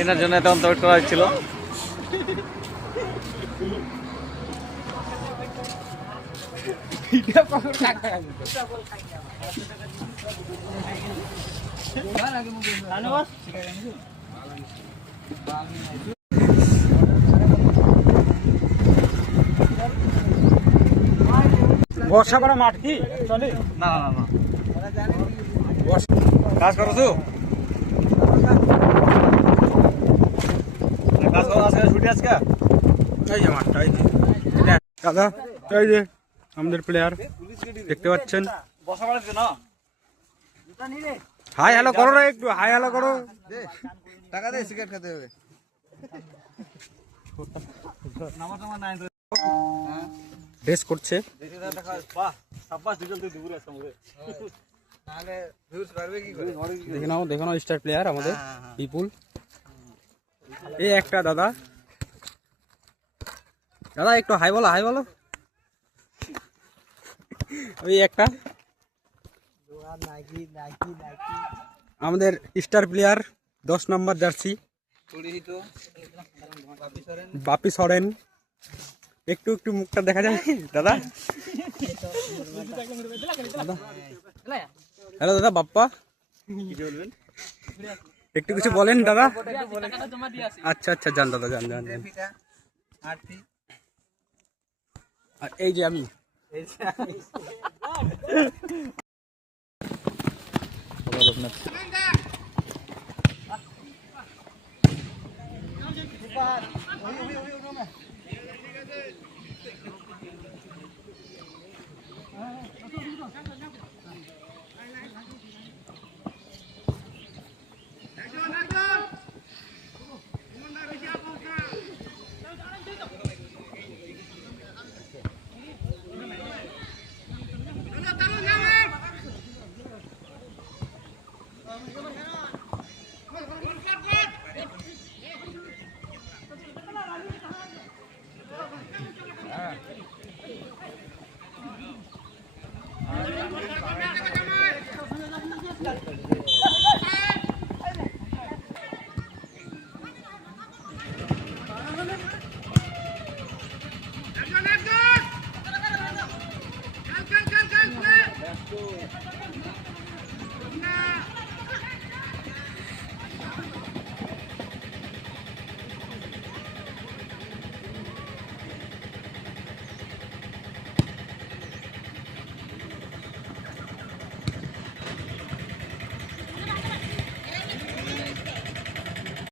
এনার জন্য এটা অন্তর্ভুক্ত করা হয়েছিল। বর্ষা করা মাঠ কি চলে না না না কাজ করো তো কাজ করো আজকে ছুটি আজকে এই যে মাঠটা এই দাদা এই যে আমাদের প্লেয়ার দেখতে পাচ্ছেন। বসা পড়েছে না হাই হ্যালো করো রে, একটু হাই হ্যালো করো। টাকা দিয়ে সিগারেট খেতে হবে। নামার সময় নাই তো রেস করছে। বাহ সাব্বাস ডিজেল তুই দূরে আসছ আমাদের তাহলে ভিউজ বাড়বে কি করে? দেখে নাও স্টার প্লেয়ার আমাদের বিপুল। এই একটা দাদা, দাদা একটু হাই বলো, হাই বলো। ওই একটা আমাদের স্টার প্লেয়ার 10 নম্বর জার্সি বাপি সরেন। একটু একটু মুখটা দেখা যায় দাদা। হ্যালো দাদা বাপ্পা, একটু কিছু বলেন দাদা। আচ্ছা আচ্ছা যান দাদা, যান যান যান। আর এই যে আমি